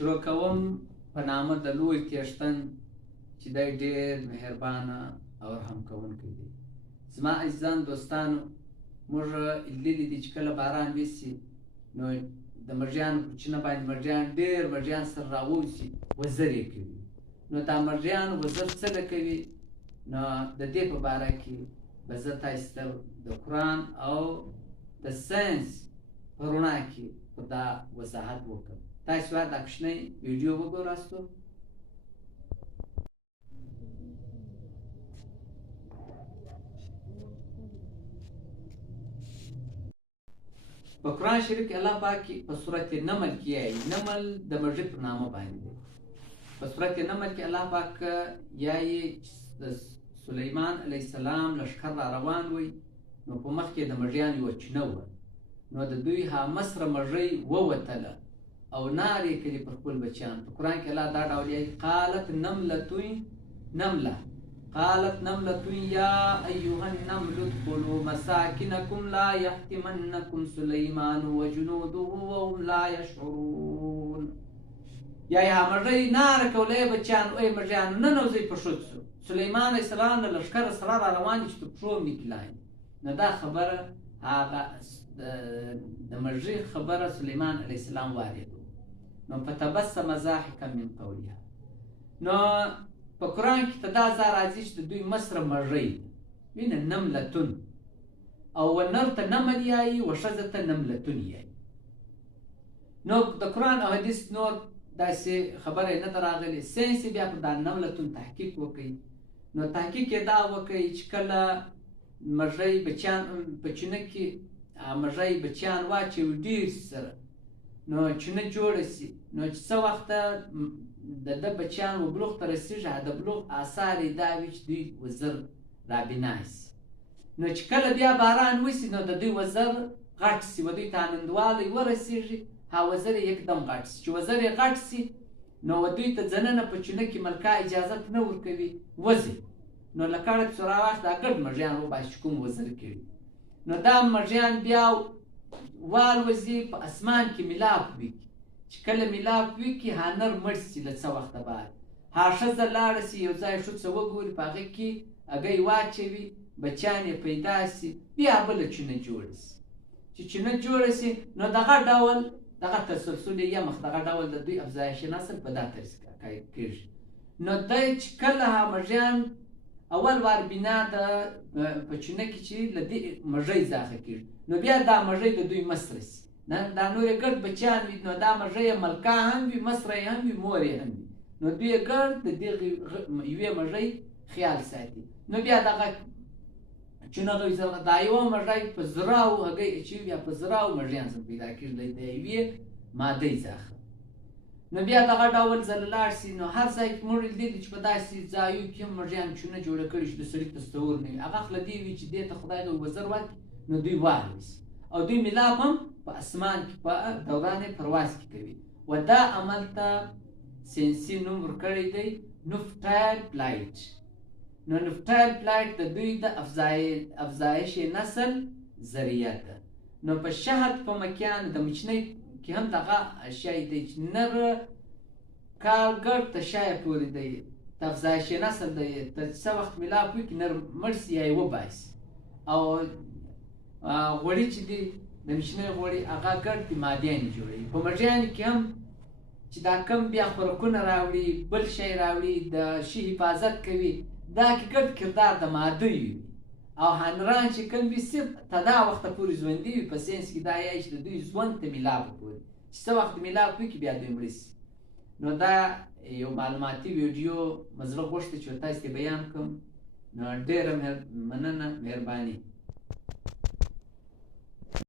شروع کوم په نامه د لوی څښتن چې دی ډېر مهربانه او رحم کوونکی دی. زما عزیزان دوستانو، موږ لیدلي دي چې کله باران وشي نو د مرجانو پر چینه باندې مرجان ډېر مرجان سره راوځي، وزر یې کوي. نو دا مرجان وزر څه نه کوي؟ نو د دې په باره کې به زه تاسو ته د قرآن او د ساینس په رڼا کې په دا وضاحت وکړم. تاسو باید دا کوچنۍ ویډیو وګوراستو. په قرآن شریف کې الله پاک په سورت نمل کې یایي، نمل د مږې په نامه باندې دی. په سورت نمل کې الله پاک یایي د سلیمان علیه السلام لښکر را روان وی، نو په مخ کې د مږیانو یوه چینه وه. نو د دوی ها مصره مږۍ ووتله او نارې کړي پر خپل بچیان. په قرآن کې الله دا ډول یایي: قالت نملة یا ایها النمل ادخلوا مساکنکم لا یحطمنکم سلیمان وجنوده وهم لا یشعرون. یا مږۍ ناره کوله: ای بچیانو، ای مږیانو، ننوځئ په ښځو. سلیمان علیه السلام له لښکره سره را روان دي چې تر پښو مې لاندې. نو دا خبره هغه د مږۍ خبره سلیمان علیه السلام واورېده. نو فتبسم ضاحکا من قولها. نو په قرآن کې ته دا ځای راځي چې د دوی مصره مږۍ ده. وینه، نملتون، او نر ته نمل یایي، و ښځه ته نملتون یایي. نو د قرآن او حدیث نور داسې خبره یې نه ده راغلې. ساینس بیا په دا نملتون تحقیق وکړي. نو تحقیق یې دا وکړي چې کله مږۍ بچیان په چینه کې مږۍ بچیان واچوي ډېر سره، نو چینه جوړه سي، نو چې څه وخته د ده بچیان و بلوغ ته رسېږي، د بلوغ آثار یې دا وي چې دوی وزر رابنا سي. نو چې کله بیا باران وسي نو د دوی وزر غټ سي، و دوی ته انندوالی ورسېږي، ها وزر یې یکدم غټ سي. چې وزر یې غټ سي نو دوی ته ځننه په چینه کې ملکه اجازت نه ورکوي، وځي. نو له کاڼه پسې راواخلي دا ګډ مږیان وباسي چې کوم وزر کوي. نو دا مږیان بیا والوځي، په اسمان کې میلاپ وکړي. چې کله میلاپ وکړي، ها نر مړ سي له څه وخته بعد، ها ښځه لاړه سي یو ځای ښځه وګوري، په هغه کې هګۍ واچوي، بچیان یې پیدا سي، بیا بله چینه جوړه سي. چې چینه جوړه سي نو دغه ډول دغه تسلسل یې مخ دغه ډول د دوی افزایش نسل په دا طرز کېږي. نو دی چې کله ها مږیان اول وار بنا د په چینه کې چې له دې مږۍ ځاخه کېږي، نو بیا دا مږۍ د دوی مصره سي. دا نور یې ګرد بچیان وي، نو دا مږۍ یې ملکه هم وي، مصره یې هم وي، مور یې هم وي. نو دوی یې ګرد د دغې یوې مږۍ خیال ساتي. نو بیا دغه چینه دا یوه مږۍ په زراو هګۍ اچوي، بیا په زراو مږیان سره پیدا کېږي د یوې مادۍ څخه. نو بیا دغه ډول ځله لاړ سي. نو هر ځای کې موږ لیدلي چې په داسې ځایو کې هم مږیان چینه جوړه کړې چې د سړي تصور نه وي. هغه خو له دې وي چې دې ته خدای د وزر ورکړي، نو دوی والوځي او دوی میلاپ هم په اسمان کې په دوران پرواز کې کوي. و دا عمل ته ساینسي نوم ورکړی دی نوفتایل فلایټ. نو نوفتایل فلایټ د دوی د افزایش نسل ذریعه ده. نو په شهد په مکیان د مچنۍ کې هم دغه شی دی چې نر کارګر ته شایه پورې دی د افزایش نسل دی. تر څه وخت میلاپ وکړي نر مړ سي یا یې وباسي. او غوړي چې دي د مشنۍ غوړي هغه ګډ دي مادیان جوړوي. په مږیانو کې هم چې دا کم بیا خوراکونه راوړي، بل شی راوړي، د شي حفاظت کوي، دا کې ګډ کردار د مادیو وي. او هنران چې کوم وي صرف تر دا وخته پورې ژوندي وي. په ساینس کې دا یایي چې د دوی ژوند ته میلاپ پورې چې څه وخت میلاپ وکړي بیا دوی مړه سي. نو دا یو معلوماتي ویډیو مې زړه غوښته چې تاسو ته بیان کړم. نو ډېره مننه، مهرباني.